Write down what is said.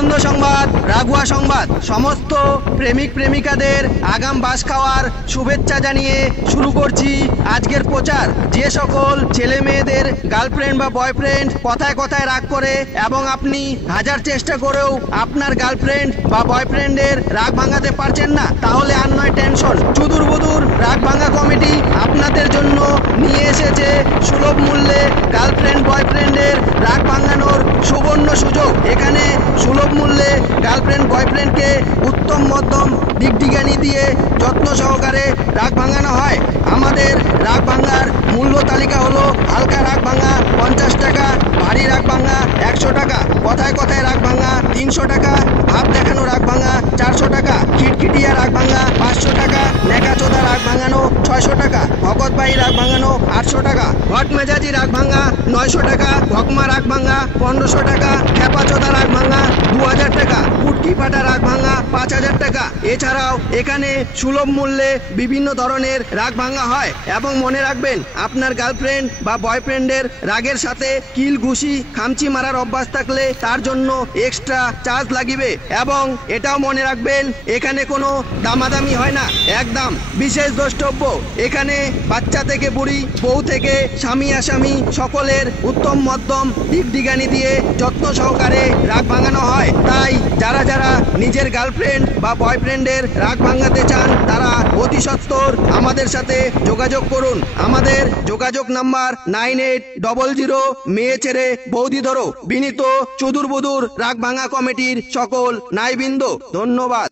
আনন্দ সংবাদ, রাগুয়া সংবাদ। সমস্ত প্রেমিক প্রেমিকাদের আগাম বাস খাওয়ার শুভেচ্ছা জানিয়ে শুরু করছি আজকের প্রচার। যে সকল ছেলে মেয়েদের গার্লফ্রেন্ড বা বয়ফ্রেন্ড কথায় কথায় রাগ করে এবং আপনি হাজার চেষ্টা করেও আপনার গার্লফ্রেন্ড বা বয়ফ্রেন্ডের রাগ ভাঙাতে পারছেন না, তাহলে আর নয় টেনশন। চুদুর বুদুর রাগ ভাঙা কমিটি আপনাদের জন্য নিয়ে এসেছে সুলভ মূল্যে গার্লফ্রেন্ড বয়ফ্রেন্ডের রাগ ভাঙানোর সুবর্ণ সুযোগ। এখানে সুলভ মূল্যে গার্লফ্রেন্ড বয়ফ্রেন্ডকে উত্তম মধ্যম দিগদিগানি দিয়ে যত্ন সহকারে রাগ ভাঙানো হয়। আমাদের রাগ ভাঙার মূল্য তালিকা হলো: হালকা রাগ ভাঙা 50 টাকা, ভারী রাগ ভাঙা 100 টাকা, কথায় কথায় রাগ ভাঙা 300 টাকা, ভাব দেখানো রাগ ভাঙা 400 টাকা, খিটখিটিয়া রাগ ভাঙা 500 টাকা, নেকাচোদা রাগ ভাঙানো 600 টাকা, ভগৎবাহী রাগ ভাঙানো 800 টাকা, হট মেজাজি রাগ ভাঙা 900 টাকা, ভকমা রাগ ভাঙা 1500 টাকা, খেপাচোদা রাগ ভাঙা 2000 টাকা, পুটকি ফাটা রাগ ভাঙা 5000 টাকা। এছাড়াও এখানে সুলভ মূল্যে বিভিন্ন ধরনের রাগ ভাঙা হয়। এবং মনে রাখবেন, আপনার গার্লফ্রেন্ড বা বয়ফ্রেন্ডের রাগের সাথে কিল ঘুষি খামচি মারার অভ্যাস থাকলে তার জন্য এক্সট্রা চার্জ লাগিবে। এবং এটাও মনে রাখবেন, এখানে কোনো দামাদামি হয় না, একদম বিশেষ দ্রষ্টব্য। এখানে বাচ্চা থেকে বুড়ি, বউ থেকে স্বামী আসামি সকলের উত্তম মধ্যম দিগদিগানি দিয়ে যত্ন সহকারে রাগ ভাঙানো হয়। তাই যারা যারা নিজের গার্লফ্রেন্ড বা বয়ফ্রেন্ডের রাগ ভাঙাতে চান তারা অতি সত্বর আমাদের সাথে যোগাযোগ করুন। আমাদের যোগাযোগ নাম্বার 9800 মেয়ে ছেড়ে বৌদি ধরো। বিনীত চুদুর বুদুর রাগ ভাঙা কমিটির সকল নাইবৃন্দ, ধন্যবাদ।